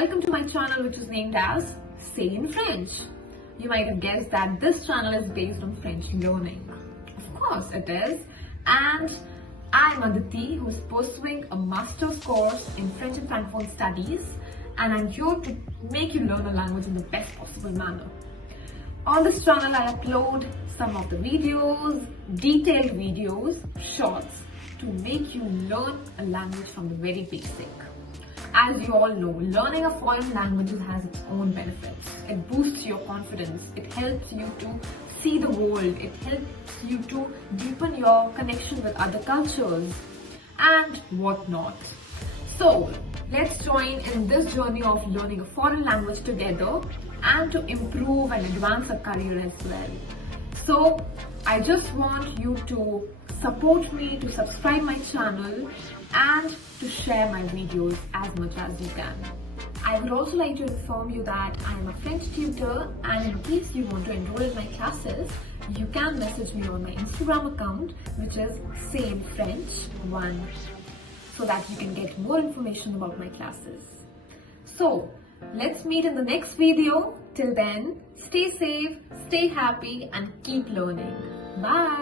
welcome to my channel, which is named as Say in French. You might have guessed that this channel is based on French learning. Of course it is. And I'm Aditi, who is pursuing a master's course in French and Francophone studies, and I'm here to make you learn a language in the best possible manner. On this channel, I upload some of the videos, detailed videos, shorts, to make you learn a language from the very basic. As you all know, learning a foreign language has its own benefits. It boosts your confidence. It helps you to see the world. It helps you to deepen your connection with other cultures and whatnot. So, let's join in this journey of learning a foreign language together and to improve and advance our career as well. So, I just want you to support me, to subscribe my channel and to share my videos as much as you can. I would also like to inform you that I am a French tutor, and in case you want to enroll in my classes, you can message me on my Instagram account, which is SayInFrench1, so that you can get more information about my classes. So, let's meet in the next video. Till then, stay safe, stay happy and keep learning. Bye!